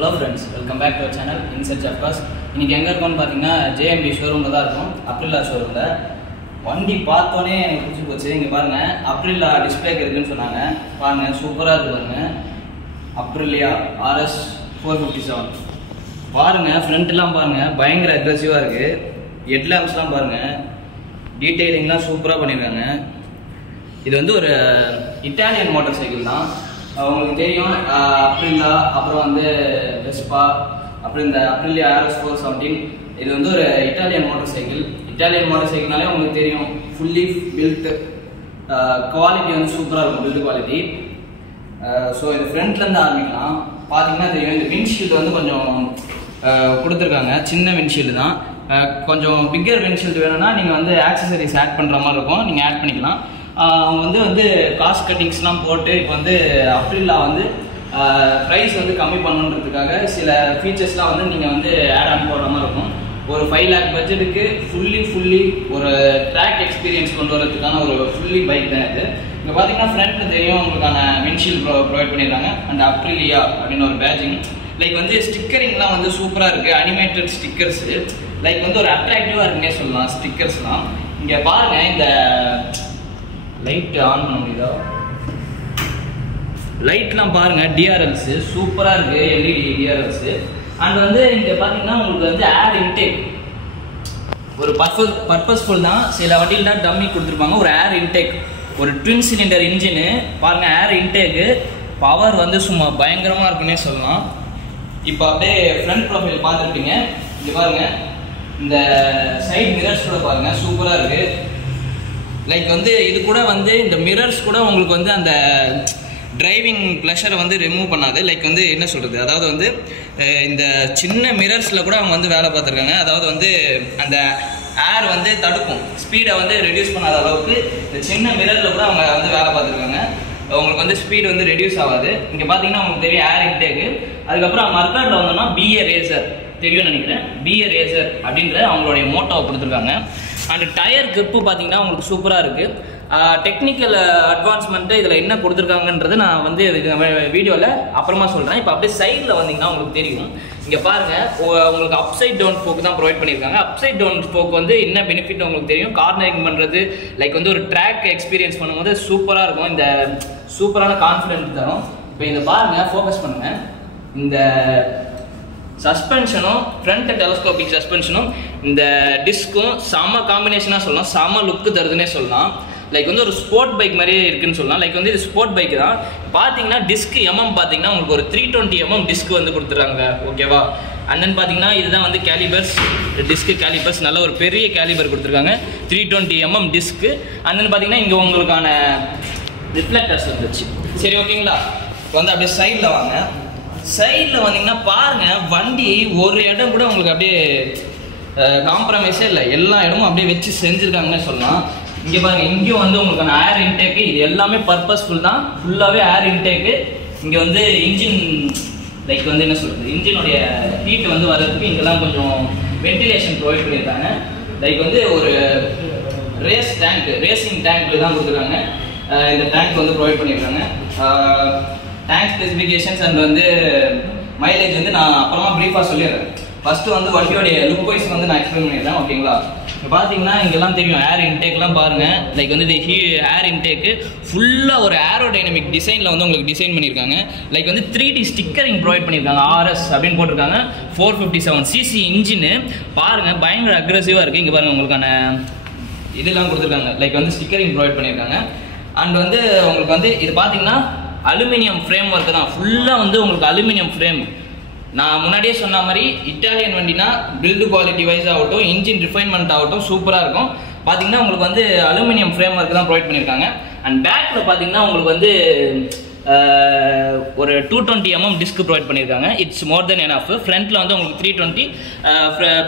Hello friends, welcome back to our channel In Search of Cars. இன்னைக்கு எங்க இருக்கோம்னு பாத்தீங்கன்னா JMD ஷோரூம்ல தான் இருக்கோம். அப்ரில்லா ஷோரூம்ல. வண்டி பார்த்தோனே எனக்கு பிடிச்சி போச்சு. இங்க பாருங்க, அப்ரில்லா டிஸ்ப்ளேக்கு இருக்குன்னு சொன்னாங்க. பாருங்க, சூப்பரா இருக்கு பாருங்க. அப்ரில்லா RS 457. பாருங்க, ஃப்ரண்ட் எல்லாம் பாருங்க, பயங்கர அக்ரெசிவா இருக்கு. ஹெட் லாம்ப்ஸ்லாம் பாருங்க. டீடைலிங்லாம் சூப்பரா பண்ணிருக்காங்க. இது வந்து ஒரு இட்டாலியன் மோட்டார் சைக்கிள் தான். உங்களுக்கு தெரியும், அப்ரில்லா, அப்புறம் வந்து வெஸ்பா, அப்புறம் இந்த அப்ரில்லா RS 417. இது வந்து ஒரு Italian motor cycle. Italian motor சைக்கிள்னாலே உங்களுக்கு தெரியும், ஃபுல்லி பில்ட், குவாலிட்டி வந்து சூப்பராக இருக்கும், பில்ட் குவாலிட்டி. ஸோ இது ஃப்ரண்ட்லேருந்து ஆரம்பிக்கலாம். பார்த்தீங்கன்னா தெரியும், இந்த விண்ட்ஷீல்டு வந்து கொஞ்சம் கொடுத்துருக்காங்க. சின்ன விண்ட்ஷீல்டு தான். கொஞ்சம் பிக்கர் விண்ட்ஷீல்டு வேணும்னா நீங்கள் வந்து ஆக்சசரிஸ் ஆட் பண்ணுற மாதிரி இருக்கும், நீங்கள் ஆட் பண்ணிக்கலாம். அவங்க வந்து காஸ்ட் கட்டிங்ஸ்லாம் போட்டு இப்போ வந்து அப்ரில்லா வந்து ப்ரைஸ் வந்து கம்மி பண்ணணுன்றதுக்காக சில ஃபீச்சர்ஸ்லாம் வந்து நீங்கள் வந்து ஆட் ஆன் போடுற மாதிரி இருக்கும். ஒரு 5 lakh பட்ஜெட்டுக்கு ஃபுல்லி ஒரு ட்ராக் எக்ஸ்பீரியன்ஸ் கொண்டு வரதுக்கான ஒரு ஃபுல்லி பைக் தான் இது. இங்கே பார்த்தீங்கன்னா ஃப்ரண்ட்டில் தெரியும், உங்களுக்கான விண்ட்ஷீல்டு ப்ரொவைட் பண்ணிடுறாங்க. அண்ட் அப்ரிலியா அப்படின்னு ஒரு பேட்சிங். லைக் வந்து ஸ்டிக்கரிங்லாம் வந்து சூப்பராக இருக்குது. அனிமேட்டட் ஸ்டிக்கர்ஸு லைக் வந்து ஒரு அட்ராக்டிவாக இருக்குன்னே சொல்லலாம் ஸ்டிக்கர்ஸ்லாம். இங்கே பாருங்கள், இந்த லைட் ஆன் பண்ண முடியுதா? லைட்லாம் பாருங்க, டிஆர்எல்ஸ் சூப்பரா இருக்கு, எல்இடி டிஆர்எல்ஸ். அண்ட் வந்து இங்க பாத்தீங்கன்னா உங்களுக்கு வந்து ஏர் இன்டேக் ஒரு பர்பஸ்ஃபுல் தான். சில வண்டியில டம்மி கொடுத்துருப்பாங்க. ஒரு ஏர் இன்டேக், ஒரு ட்வின் சிலிண்டர் இன்ஜின் பாருங்க. ஏர் இன்டேக்கு பவர் வந்து சும்மா பயங்கரமா இருக்குன்னே சொல்லலாம். இப்போ அப்படியே ஃப்ரண்ட் ப்ரொஃபைல் பார்த்துருப்பீங்க. இங்க பாருங்க, இந்த சைட் மிரர்ஸ் கூட பாருங்க, சூப்பரா இருக்கு. லைக் வந்து இது கூட வந்து இந்த மிரர்ஸ் கூட உங்களுக்கு வந்து அந்த டிரைவிங் ப்ளஷரை வந்து ரிமூவ் பண்ணாது. லைக் வந்து என்ன சொல்கிறது, அதாவது வந்து இந்த சின்ன மிரர்ஸில் கூட அவங்க வந்து வேலை பார்த்துருக்காங்க. அதாவது வந்து அந்த ஏர் வந்து தடுக்கும், ஸ்பீடை வந்து ரெடியூஸ் பண்ணாத அளவுக்கு இந்த சின்ன மிரரில் கூட அவங்க வந்து வேலை பார்த்துருக்காங்க. உங்களுக்கு வந்து ஸ்பீடு வந்து ரெடியூஸ் ஆகாது. இங்கே பார்த்தீங்கன்னா உங்களுக்கு தெரியும் ஏர் இன்டேக்கு. அதுக்கப்புறம் மர்காட்டில் வந்தோம்னா BA ரேசர் தெரியும்னு நினைக்கிறேன். BA ரேசர் அப்படின்ற அவங்களுடைய மோட்டோவை கொடுத்துருக்காங்க. அண்ட் டயர் கிரிப்பு பார்த்தீங்கன்னா உங்களுக்கு சூப்பராக இருக்குது. டெக்னிக்கல் அட்வான்ஸ்மெண்ட்டு இதில் என்ன கொடுத்துருக்காங்கன்றது நான் வந்து வீடியோவில் அப்புறமா சொல்கிறேன். இப்போ அப்படியே சைடில் வந்தீங்கன்னா உங்களுக்கு தெரியும். இங்கே பாருங்கள், உங்களுக்கு அப்சைட் டவுன் ஸ்போக் தான் ப்ரொவைட் பண்ணியிருக்காங்க. அப்சைட் டவுன் ஸ்போக் வந்து என்ன பெனிஃபிட் உங்களுக்கு தெரியும், கார்னரிங் பண்ணுறது, லைக் வந்து ஒரு ட்ராக் எக்ஸ்பீரியன்ஸ் பண்ணும்போது சூப்பராக இருக்கும். இந்த சூப்பரான கான்ஃபிடென்ட் தரும். இப்போ இந்த பாருங்கள், ஃபோக்கஸ் பண்ணுங்கள். இந்த சஸ்பென்ஷனும் ஃப்ரண்ட் டெலஸ்கோபிக் சஸ்பென்ஷனும் இந்த டிஸ்க்கும் செம்ம காம்பினேஷனாக சொல்லலாம், செம்ம லுக்கு தருதுன்னே சொல்லலாம். லைக் வந்து ஒரு ஸ்போர்ட் பைக் மாதிரியே இருக்குன்னு சொல்லலாம். லைக் வந்து இது ஸ்போர்ட் பைக் தான். பார்த்தீங்கன்னா டிஸ்க் பார்த்தீங்கன்னா உங்களுக்கு ஒரு 320 டிஸ்க் வந்து கொடுத்துறாங்க, ஓகேவா? அண்ட் தென் பார்த்தீங்கன்னா இதுதான் வந்து கேலிபர்ஸ், டிஸ்க் கேலிபர்ஸ், நல்ல ஒரு பெரிய கேலிபர் கொடுத்துருக்காங்க. 320 டிஸ்க்கு. அண்ட் தென் பார்த்தீங்கன்னா இங்கே உங்களுக்கான ரிஃப்ளெக்டர்ஸ் வந்துச்சு. சரி, ஓகேங்களா? இப்போ வந்து அப்படியே சைடில் வாங்க. சைடில் வந்தீங்கன்னா பாருங்க, வண்டி ஒரு இடம் கூட உங்களுக்கு அப்படியே காம்ப்ரமைஸே இல்லை. எல்லா இடமும் அப்படியே வச்சு செஞ்சுருக்காங்கன்னு சொல்லலாம். இங்கே பாருங்க, இங்கேயும் வந்து உங்களுக்கான ஏர் இன்டேக்கு, இது எல்லாமே பர்பஸ்ஃபுல் தான், ஃபுல்லாகவே ஏர் இன்டேக்கு. இங்கே வந்து இன்ஜின் லைக் வந்து என்ன சொல்கிறது, இன்ஜினுடைய ஹீட் வந்து வர்றதுக்கு இங்கெல்லாம் கொஞ்சம் வென்டிலேஷன் ப்ரொவைட் பண்ணியிருக்காங்க. லைக் வந்து ஒரு ரேசிங் டேங்க் தான் கொடுத்துருக்காங்க. இந்த டேங்க் வந்து ப்ரொவைட் பண்ணியிருக்காங்க. டேங்க் ஸ்பெசிஃபிகேஷன்ஸ் அண்ட் வந்து மைலேஜ் வந்து நான் அப்புறமா ப்ரீஃபாக சொல்லிடுறேன். ஃபஸ்ட்டு வந்து வண்டியோடைய லுக் வைஸ் வந்து நான் எக்ஸ்பிளைன் பண்ணிடுறேன், ஓகேங்களா? இப்போ பார்த்தீங்கன்னா இங்கெல்லாம் தெரியும், ஏர் இன்டேக்லாம் பாருங்கள். லைக் வந்து இது ஏர் இன்டேக்கு ஃபுல்லாக ஒரு ஏரோடைனமிக் டிசைனில் வந்து உங்களுக்கு டிசைன் பண்ணியிருக்காங்க. லைக் வந்து 3D ஸ்டிக்கரிங் ப்ரொவைட் பண்ணியிருக்காங்க. RS அப்படின்னு போட்டிருக்காங்க. 457cc இன்ஜின்னு பாருங்கள், பயங்கர அக்ரெசிவாக இருக்குது. இங்கே பாருங்கள், உங்களுக்கான இதெல்லாம் கொடுத்துருக்காங்க. லைக் வந்து ஸ்டிக்கரிங் ப்ரொவைட் பண்ணியிருக்காங்க. அண்ட் வந்து உங்களுக்கு வந்து இது பார்த்தீங்கன்னா அலுமினியம் ஃப்ரேம் ஒர்க்கு தான். ஃபுல்லாக வந்து உங்களுக்கு அலுமினியம் ஃப்ரேம். நான் முன்னாடியே சொன்ன மாதிரி இட்டாலியன் வண்டினா பில்டு குவாலிட்டி வைஸ் ஆகட்டும், இன்ஜின் ரிஃபைன்மெண்ட் ஆகட்டும் சூப்பராக இருக்கும். பார்த்தீங்கன்னா உங்களுக்கு வந்து அலுமினியம் ஃப்ரேம் ஒர்க் தான் ப்ரொவைட் பண்ணியிருக்காங்க. அண்ட் பேக்கில் பார்த்தீங்கன்னா உங்களுக்கு வந்து ஒரு 220 டிஸ்க் ப்ரொவைட் பண்ணியிருக்காங்க. It's more then enough. ஃப்ரண்ட்டில் வந்து உங்களுக்கு 320,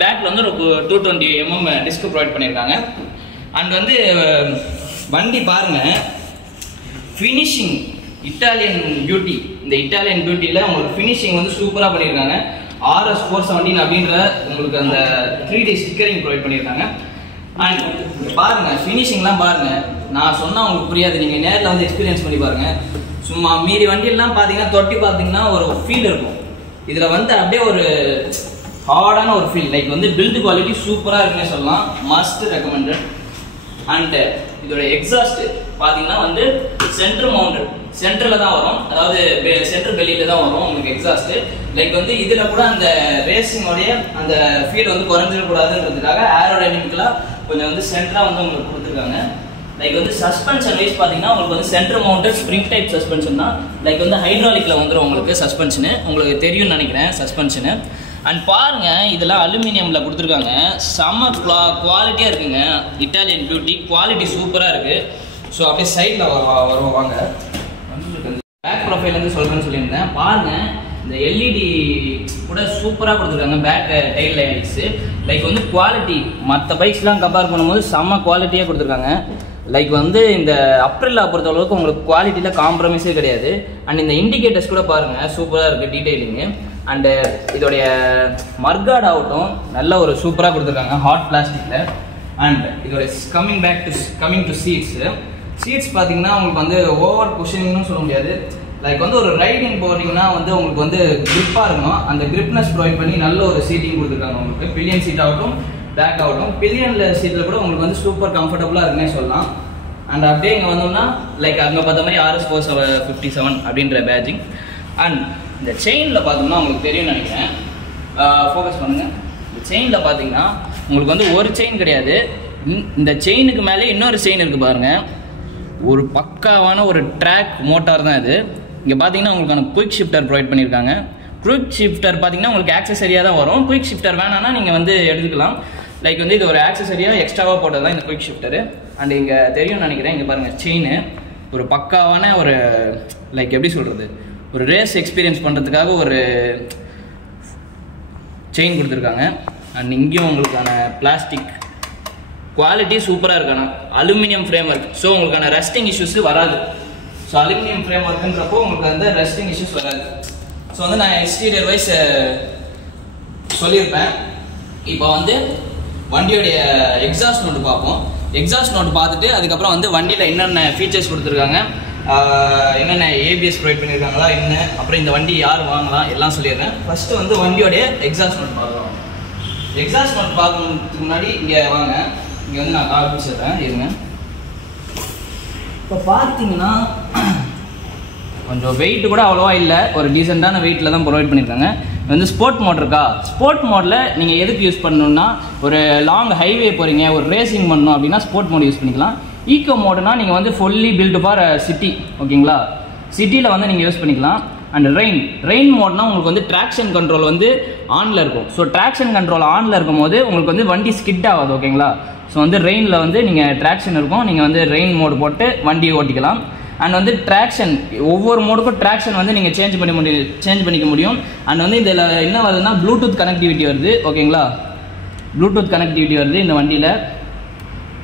பேக்கில் வந்து ஒரு 220 டிஸ்க் ப்ரொவைட் பண்ணியிருக்காங்க. அண்ட் வந்து வண்டி பாருங்கள், ஃபினிஷிங் இட்டாலியன் பியூட்டி. இந்த இட்டாலியன் பியூட்டியில் உங்களுக்கு ஃபினிஷிங் வந்து சூப்பராக பண்ணியிருக்காங்க. RS 417 அப்படின்ற உங்களுக்கு அந்த 3D ஸ்டிக்கரிங் ப்ரொவைட் பண்ணியிருக்காங்க. அண்ட் பாருங்கள், ஃபினிஷிங்லாம் பாருங்கள். நான் சொன்னால் உங்களுக்கு புரியாது, நீங்கள் நேரில் வந்து எக்ஸ்பீரியன்ஸ் பண்ணி பாருங்கள். சும்மா மீறி வண்டியெல்லாம் பார்த்தீங்கன்னா தொட்டி பார்த்தீங்கன்னா ஒரு ஃபீல் இருக்கும். இதுல வந்து அப்படியே ஒரு ஹார்டான ஒரு ஃபீல், லைக் வந்து பில்ட் குவாலிட்டி சூப்பரா இருக்குன்னு சொல்லலாம். Must recommended. அண்ட் இதோட எக்ஸாஸ்ட் பாத்தீங்கன்னா வந்து சென்டர் மவுண்டட், சென்டர்ல தான் வரும், அதாவது சென்டர் பெல்லில தான் வரும் உங்களுக்கு எக்ஸாஸ்ட். லைக் வந்து இதுல கூட அந்த ரேசிங்கோடைய அந்த ஃபீல் வந்து குறைஞ்சிடக்கூடாதுன்றதுக்காக ஏரோடைனமிக்கலா கொஞ்சம் வந்து சென்டரா வந்து உங்களுக்கு கொடுத்துருக்காங்க. லைக் வந்து சஸ்பென்ஷன் வைஸ் பாத்தீங்கன்னா உங்களுக்கு வந்து centre mounted spring type suspension தான். லைக் வந்து ஹைட்ராலிக்ல வந்துடும் உங்களுக்கு சஸ்பென்ஷனு, உங்களுக்கு தெரியும்னு நினைக்கிறேன் சஸ்பென்ஷனு. அண்ட் பாருங்க இதெல்லாம் அலுமினியம்ல கொடுத்துருக்காங்க, செம்ம குவாலிட்டியா இருக்குங்க. இட்டாலியன் பியூட்டி குவாலிட்டி சூப்பரா இருக்கு. ஸோ அப்படியே சைட்ல வருவாங்க. பேக் ப்ரொஃபைல் வந்து சொல்றேன்னு சொல்லியிருந்தேன். பாருங்க இந்த எல்இடி கூட சூப்பரா கொடுத்துருக்காங்க. பேக் டைல் லைட்ஸ் லைக் வந்து குவாலிட்டி மற்ற பைக்ஸ்லாம் கம்பேர் பண்ணும்போது செம்ம குவாலிட்டியா கொடுத்துருக்காங்க. லைக் வந்து இந்த அப்ரில்லா பொறுத்த அளவுக்கு உங்களுக்கு குவாலிட்டியில காம்ப்ரமைஸே கிடையாது. அண்ட் இந்த இண்டிகேட்டர்ஸ் கூட பாருங்க சூப்பரா இருக்கு டீடைலிங்கு. அண்ட் இதோடைய மர்காட் ஆகட்டும் நல்ல ஒரு சூப்பராக கொடுத்துருக்காங்க ஹாட் பிளாஸ்டிக்ல. அண்ட் இதோட கமிங் டு சீட்ஸ் பார்த்தீங்கன்னா உங்களுக்கு வந்து ஓவர் குஷனிங்னு சொல்ல முடியாது. லைக் வந்து ஒரு ரைடிங் போறீங்கன்னா வந்து உங்களுக்கு வந்து கிரிப்பாக இருக்கணும், அந்த கிரிப்னஸ் ப்ரொவைட் பண்ணி நல்ல ஒரு சீட்டிங் கொடுத்துருக்காங்க உங்களுக்கு. பில்லியன் சீட் ஆகட்டும் பேக் ஆகட்டும், பில்லியன்ல சீட்டில் கூட உங்களுக்கு வந்து சூப்பர் கம்ஃபர்டபுளாக இருக்குன்னே சொல்லலாம். அண்ட் அப்படியே இங்கே வந்தோம்னா லைக் அங்கே பார்த்த மாதிரி RS457 அப்படின்ற பேஜிங். அண்ட் இந்த செயினில் பார்த்தோம்னா உங்களுக்கு தெரியும்னு நினைக்கிறேன், ஃபோக்கஸ் பண்ணுங்க. இந்த செயினில் பார்த்தீங்கன்னா உங்களுக்கு வந்து ஒரு செயின் கிடையாது, இந்த செயினுக்கு மேலே இன்னொரு செயின் இருக்குது பாருங்க. ஒரு பக்காவான ஒரு ட்ராக் மோட்டார் தான் இது. இங்கே பார்த்தீங்கன்னா உங்களுக்கான குயிக் ஷிஃப்டர் ப்ரொவைட் பண்ணியிருக்காங்க. குயிக் ஷிஃப்டர் பார்த்தீங்கன்னா உங்களுக்கு ஆக்சசரியாக தான் வரும். குயிக் ஷிஃப்டர் வேணான்னா நீங்கள் வந்து எடுத்துக்கலாம். லைக் வந்து இது ஒரு ஆக்சசரியாக எக்ஸ்ட்ராவாக போட்டது தான் இந்த குயிக் ஷிஃப்டரு. அண்ட் இங்கே தெரியும்னு நினைக்கிறேன், இங்கே பாருங்கள் செயின் ஒரு பக்காவான ஒரு லைக் எப்படி சொல்கிறது, ஒரு ரேஸ் எக்ஸ்பீரியன்ஸ் பண்ணுறதுக்காக ஒரு செயின் கொடுத்துருக்காங்க. அண்ட் இங்கேயும் உங்களுக்கான பிளாஸ்டிக் குவாலிட்டி சூப்பராக இருக்கான அலுமினியம் ஃப்ரேம் ஒர்க். ஸோ உங்களுக்கான ரஸ்டிங் இஷ்யூஸ் வராது. ஸோ அலுமினியம் ஃப்ரேம் ஒர்க்குன்றப்போ உங்களுக்கு வந்து ரஸ்டிங் இஷ்யூஸ் வராது. ஸோ வந்து நான் எக்ஸ்டீரியர் வைஸ் சொல்லியிருப்பேன். இப்போ வந்து வண்டியோடைய எக்ஸாஸ்ட் நோட்டு பார்ப்போம். எக்ஸாஸ்ட் நோட்டு பார்த்துட்டு அதுக்கப்புறம் வந்து வண்டியில் என்னென்ன ஃபீச்சர்ஸ் கொடுத்துருக்காங்க, என்னென்ன ABS ப்ரொவைட் பண்ணியிருக்காங்களா என்ன, அப்புறம் இந்த வண்டி யார் வாங்கலாம் எல்லாம் சொல்லிடுறேன். ஃபர்ஸ்ட் வந்து வண்டியோடைய எக்ஸாஸ்ட் நோட் பார்க்கலாம். எக்ஸாஸ்ட் நோட் பார்க்கறதுக்கு முன்னாடி இங்கே வாங்க, இங்கே வந்து நான் காமிச்சிடுறேன் இருங்க. இப்போ பார்த்தீங்கன்னா கொஞ்சம் வெயிட் கூட அவ்வளோவா இல்லை, ஒரு டீசெண்டான வெயிட்டில் தான் ப்ரொவைட் பண்ணியிருக்காங்க. வந்து ஸ்போர்ட் மோட் இருக்கா, ஸ்போர்ட் மோடில் நீங்கள் எதுக்கு யூஸ் பண்ணணும்னா ஒரு லாங் ஹைவே போகிறீங்க, ஒரு ரேசிங் பண்ணணும் அப்படின்னா ஸ்போர்ட் மோட் யூஸ் பண்ணிக்கலாம். ஈக்கோ மோடுனா நீங்கள் வந்து ஃபுல்லி பில்டு ஃபார் சிட்டி, ஓகேங்களா, சிட்டியில் வந்து நீங்கள் யூஸ் பண்ணிக்கலாம். அண்ட் ரெயின் மோட்னா உங்களுக்கு வந்து ட்ராக்ஷன் கண்ட்ரோல் வந்து ஆனில் இருக்கும். ஸோ ட்ராக்ஷன் கண்ட்ரோல் ஆனில் இருக்கும் போது உங்களுக்கு வந்து வண்டி ஸ்கிட் ஆகாது, ஓகேங்களா. ஸோ வந்து ரெயினில் வந்து நீங்கள் ட்ராக்ஷன் இருக்கும், நீங்கள் வந்து ரெயின் மோடு போட்டு வண்டி ஓட்டிக்கலாம். அண்ட் வந்து ட்ராக்ஷன் ஒவ்வொரு மோடுக்கும் ட்ராக்ஷன் வந்து நீங்கள் சேஞ்ச் பண்ணிக்க முடியும். அண்ட் வந்து இதில் என்ன வருதுன்னா ப்ளூடூத் கனெக்டிவிட்டி வருது, ஓகேங்களா. ப்ளூடூத் கனெக்டிவிட்டி வருது இந்த வண்டியில்,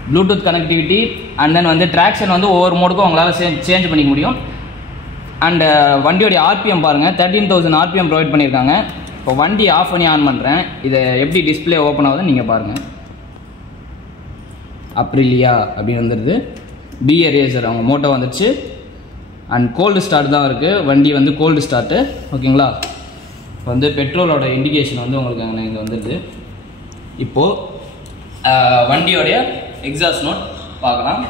ப்ளூடூத் கனெக்டிவிட்டி. அண்ட் தென் வந்து ட்ராக்ஷன் வந்து ஒவ்வொரு மோடுக்கும் உங்களால் சேஞ்ச் பண்ணிக்க முடியும். அண்ட் வண்டியோடைய RPM பாருங்கள், 13,000 RPM ப்ரொவைட் பண்ணியிருக்காங்க. இப்போ வண்டி ஆஃப் பண்ணி ஆன் பண்ணுறேன், இதை எப்படி டிஸ்பிளே ஓப்பன் ஆகுதுன்னு நீங்கள் பாருங்கள். அப்ரிலியா அப்படின்னு வந்துடுது, BA ரேசர் அவங்க மோட்டோ வந்துடுச்சு. அண்ட் கோல்டு ஸ்டார்ட் தான் இருக்குது, வண்டி வந்து கோல்டு ஸ்டார்ட்டு, ஓகேங்களா. இப்போ வந்து பெட்ரோலோட இண்டிகேஷன் வந்து உங்களுக்கு அங்கே இங்கே வந்துடுது. இப்போது வண்டியோடைய எக்ஸாஸ்ட் நோட் பார்க்கலாம்.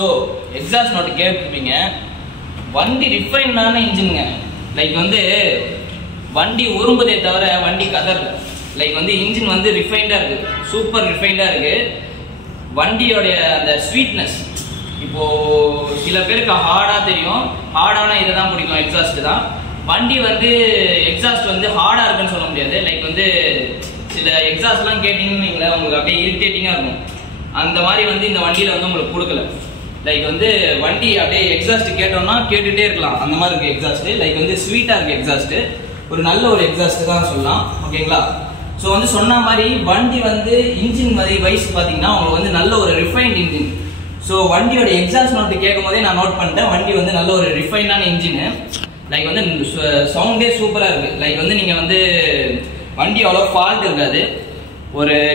ஸோ எக்ஸாஸ்ட் நோட்டு கேட்பீங்க, வண்டி ரிஃபைனான இன்ஜினுங்க. லைக் வந்து வண்டி உரும்புதே தவிர வண்டி கதறல. லைக் வந்து இன்ஜின் வந்து ரிஃபைண்டாக இருக்குது, சூப்பர் ரிஃபைண்டாக இருக்குது. வண்டியோடைய அந்த ஸ்வீட்னஸ், இப்போது சில பேருக்கு ஹார்டாக தெரியும், ஹார்டான இதை தான் பிடிக்கும், எக்ஸாஸ்ட் தான். வண்டி வந்து எக்ஸாஸ்ட் வந்து ஹார்டாக இருக்குன்னு சொல்ல முடியாது. லைக் வந்து சில எக்ஸாஸ்ட்லாம் கேட்டிங்கன்னு வைங்களேன், உங்களுக்கு அப்படியே இரிட்டேட்டிங்காக இருக்கும். அந்த மாதிரி வந்து இந்த வண்டியில் வந்து உங்களுக்கு கொடுக்கல. லைக் வந்து வண்டி அப்படியே எக்ஸாஸ்ட் கேட்டோம்னா கேட்டுட்டே இருக்கலாம், அந்த மாதிரி இருக்கு எக்ஸாஸ்ட். லைக் வந்து ஸ்வீட்டா இருக்கு எக்ஸாஸ்ட், ஒரு நல்ல ஒரு எக்ஸாஸ்ட் தான் சொல்லலாம். ஓகேங்களா? ஸோ வந்து சொன்ன மாதிரி வண்டி வந்து இன்ஜின் வைஸ் பார்த்தீங்கன்னா உங்களுக்கு வந்து நல்ல ஒரு ரிஃபைன்ட் இன்ஜின். ஸோ வண்டியோட எக்ஸாஸ்ட் நோட்டு கேட்கும் போதே நான் நோட் பண்ணிட்டேன், வண்டி வந்து நல்ல ஒரு ரிஃபைனான இன்ஜின். லைக் வந்து சவுண்டே சூப்பராக இருக்கு. லைக் வந்து நீங்கள் வந்து வண்டி அவ்வளோ ஃபால்ட் இருக்காது.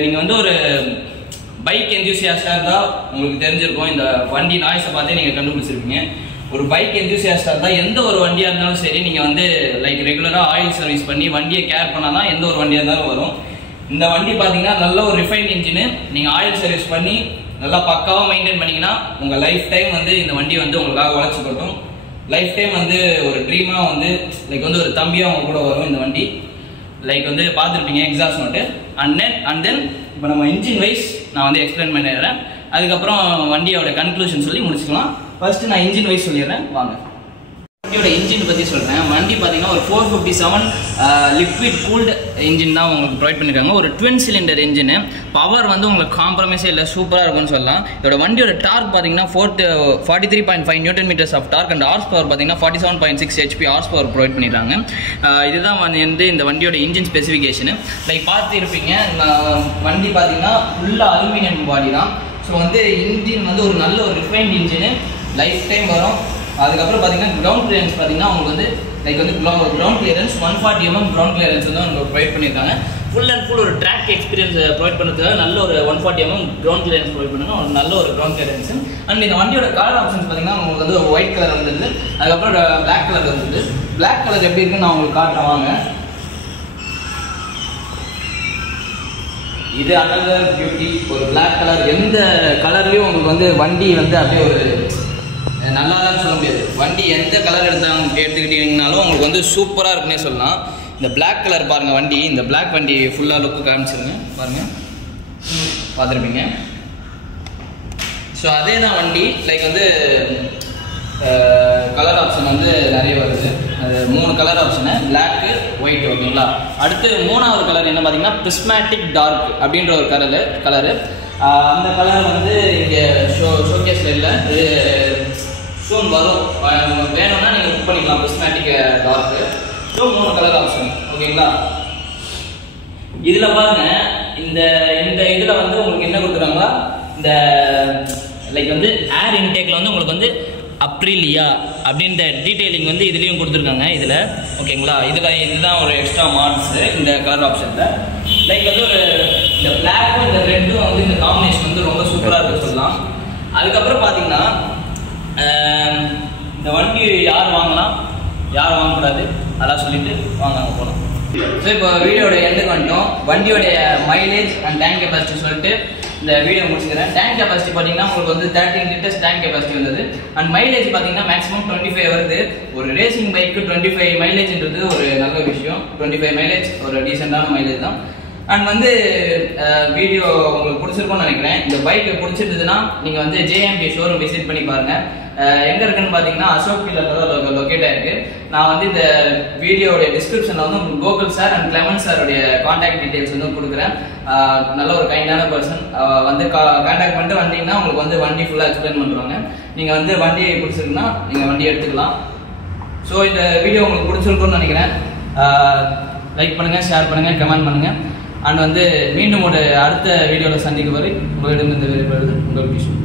நீங்கள் வந்து ஒரு பைக் என்தூசியாஸ்டாக இருந்தால் உங்களுக்கு தெரிஞ்சிருக்கும், இந்த வண்டி நாய்ஸை பார்த்தே நீங்கள் கண்டுபிடிச்சிருப்பீங்க. ஒரு பைக் என்தூசியாஸ்டாக இருந்தால் எந்த ஒரு வண்டியாக இருந்தாலும் சரி, நீங்கள் வந்து லைக் ரெகுலராக ஆயில் சர்வீஸ் பண்ணி வண்டியை கேர் பண்ணால் தான் எந்த ஒரு வண்டியாக இருந்தாலும் வரும். இந்த வண்டி பார்த்தீங்கன்னா நல்ல ஒரு ரிஃபைன்ட் இன்ஜினு. நீங்கள் ஆயில் சர்வீஸ் பண்ணி நல்லா பக்காவாக மெயின்டைன் பண்ணிங்கன்னா உங்கள் லைஃப் டைம் வந்து இந்த வண்டி வந்து உங்களுக்காக உழைச்சி கொட்டும். லைஃப் டைம் வந்து ஒரு ட்ரீமாக வந்து லைக் வந்து ஒரு தம்பியாக அவங்க கூட வரும் இந்த வண்டி. லைக் வந்து பார்த்துருப்பீங்க எக்ஸாஸ்ட் நோட்டு. அண்ட் தென் இப்போ நம்ம இன்ஜின் வைஸ் நான் வந்து எக்ஸ்பிளைன் பண்ணிடுறேன், அதுக்கப்புறம் வண்டியோட கன்க்ளூஷன் சொல்லி முடிச்சுக்கலாம். ஃபர்ஸ்ட் நான் இன்ஜின் வைஸ் சொல்லிடுறேன் வாங்க. வண்டியோட இன்ஜின் பற்றி சொல்கிறேன். வண்டி பார்த்தீங்கன்னா ஒரு 457 லிக்விட் கூல்டு இன்ஜின் தான் உங்களுக்கு ப்ரொவைட் பண்ணியிருக்காங்க. ஒரு ட்வின் சிலிண்டர் இன்ஜின். பவர் வந்து உங்களுக்கு காம்ப்ரமைஸே இல்லை, சூப்பராக இருக்கும்னு சொல்லலாம். இதோட வண்டியோட டார்க் பார்த்தீங்கன்னா 43.5 newton metres of torque and horse power பார்த்தீங்கன்னா 47.6 HP ஹார்ஸ் பவர் ப்ரொவைட் பண்ணிடுறாங்க. இதுதான் வந்து இந்த வண்டியோட இன்ஜின் ஸ்பெசிஃபிகேஷனு. லைக் பார்த்துருப்பீங்க, வண்டி பார்த்தீங்கன்னா ஃபுல்லாக அலுமினியம் பாடி தான். ஸோ வந்து இன்ஜின் வந்து ஒரு நல்ல ஒரு ரிஃபைன்ட் இன்ஜினு, லைஃப் டைம் வரும். அதுக்கப்புறம் பார்த்தீங்கன்னா கிரவுண்ட் கிளியரன்ஸ் பார்த்தீங்கன்னா உங்களுக்கு வந்து லைக் வந்து ground clearance 140 mm ground clearance வந்து உங்களுக்கு ப்ரொவைட் பண்ணியிருக்காங்க. ஃபுல் அண்ட் ஃபுல் ஒரு ட்ராக் எக்ஸ்பீரியன்ஸ் ப்ரொவைட் பண்ணுறதுக்காக நல்ல ஒரு 140 mm கிரவுண்ட் கிளியரன்ஸ் ப்ரொவைட் பண்ணுங்க, ஒரு நல்ல ஒரு கிரவுண்ட் கிளியரன்ஸ். அண்ட் இந்த வண்டியோட கலர் ஆப்ஷன்ஸ் பார்த்தீங்கன்னா உங்களுக்கு வந்து ஒயிட் கலர் வந்துருது, அதுக்கப்புறம் பிளாக் கலர் வந்துருது. பிளாக் கலர் எப்படி இருக்குன்னு நான் உங்களுக்கு காட்டுறேன் வாங்க. இது அனதர் பியூட்டி, ஒரு பிளாக் கலர். எந்த கலர்லேயும் உங்களுக்கு வந்து வண்டி வந்து அப்படியே ஒரு நல்லா தான் சொல்ல முடியாது. வண்டி எந்த கலர் எடுத்துக்கிட்டீங்கனாலும் உங்களுக்கு வந்து சூப்பராக இருக்குன்னே சொல்லலாம். இந்த பிளாக் கலர் பாருங்கள் வண்டி, இந்த பிளாக் வண்டி ஃபுல்லாக லுக்கு காமிச்சிருங்க பாருங்கள், பார்த்துருப்பீங்க. ஸோ அதே தான் வண்டி. லைக் வந்து கலர் ஆப்ஷன் வந்து நிறைய வருது, அது 3 கலர் ஆப்ஷனு, பிளாக்கு ஒயிட். ஓகேங்களா? அடுத்து 3வது கலர் என்ன பார்த்தீங்கன்னா பிரிஸ்மேட்டிக் டார்க் அப்படின்ற ஒரு கலரு. அந்த கலர் வந்து இங்கே ஷோகேஸில் இல்லை, இது சூன் வரும், வேணும்னா நீங்கள் புக் பண்ணிக்கலாம். Prismatic torque. So 3 colour option. ஓகேங்களா? இதில் பாருங்க, இந்த இதில் வந்து உங்களுக்கு என்ன கொடுத்துருக்காங்களா, இந்த லைக் வந்து ஏர் இன்டேக்கில் வந்து உங்களுக்கு வந்து அப்ரிலியா அப்படின்ற டீட்டெயிலிங் வந்து இதுலேயும் கொடுத்துருக்காங்க இதில். ஓகேங்களா? இதுதான் ஒரு எக்ஸ்ட்ரா மாடல்ஸு இந்த கலர் ஆப்ஷனில். லைக் வந்து ஒரு இந்த பிளாக்கும் இந்த ரெட்டும் வந்து இந்த காம்பினேஷன் வந்து ரொம்ப சூப்பராக இருக்குன்னு சொல்லலாம். அதுக்கப்புறம் பார்த்தீங்கன்னா இந்த வண்டி யார் வாங்கலாம் யார் வாங்கக்கூடாது அதெல்லாம் சொல்லிட்டு வாங்க போகலாம். ஸோ இப்போ வீடியோட எண்டுக்கு வந்துட்டோம். வண்டியோடைய மைலேஜ் அண்ட் டேங்க் கெப்பாசிட்டி சொல்லிட்டு இந்த வீடியோ முடிச்சுக்கிறேன். டேங்க் கெப்பாசிட்டி பார்த்தீங்கன்னா உங்களுக்கு வந்து 13 லிட்டர்ஸ் டேங்க் கெப்பாசிட்டி வந்தது. அண்ட் மைலேஜ் பார்த்தீங்கன்னா மேக்ஸிமம் 25 வருது. ஒரு ரேசிங் பைக்கு 25 மைலேஜ்ன்றது ஒரு நல்ல விஷயம். 25 மைலேஜ் ஒரு டீசெண்டான மைலேஜ் தான். அண்ட் வந்து வீடியோ உங்களுக்கு பிடிச்சிருக்கும்னு நினைக்கிறேன். இந்த பைக்கு பிடிச்சிருந்ததுன்னா நீங்கள் வந்து JMB ஷோரூம் விசிட் பண்ணி பாருங்கள். எங்கே இருக்குன்னு பார்த்தீங்கன்னா அசோக் பில்லரில் தான் லொக்கேட் ஆயிருக்கு. நான் வந்து இந்த வீடியோடைய டிஸ்கிரிப்ஷனில் வந்து உங்களுக்கு கோகுல் சார் அண்ட் கிளமன் சாருடைய கான்டாக்ட் டீட்டெயில்ஸ் வந்து கொடுக்குறேன். நல்ல ஒரு கைண்டான பர்சன். வந்து கான்டாக்ட் பண்ணிட்டு வந்தீங்கன்னா உங்களுக்கு வந்து வண்டி ஃபுல்லாக எக்ஸ்பிளைன் பண்ணுவாங்க. நீங்கள் வந்து வண்டி பிடிச்சிருக்குன்னா நீங்கள் வண்டி எடுத்துக்கலாம். ஸோ இந்த வீடியோ உங்களுக்கு பிடிச்சிருக்கும்னு நினைக்கிறேன். லைக் பண்ணுங்கள், ஷேர் பண்ணுங்கள், கமெண்ட் பண்ணுங்கள். அண்ட் வந்து மீண்டும் ஒரு அடுத்த வீடியோவில் சந்திக்கும் வரை உங்களிடம் இந்த வெளிப்படுது உங்கள் விஷயம்.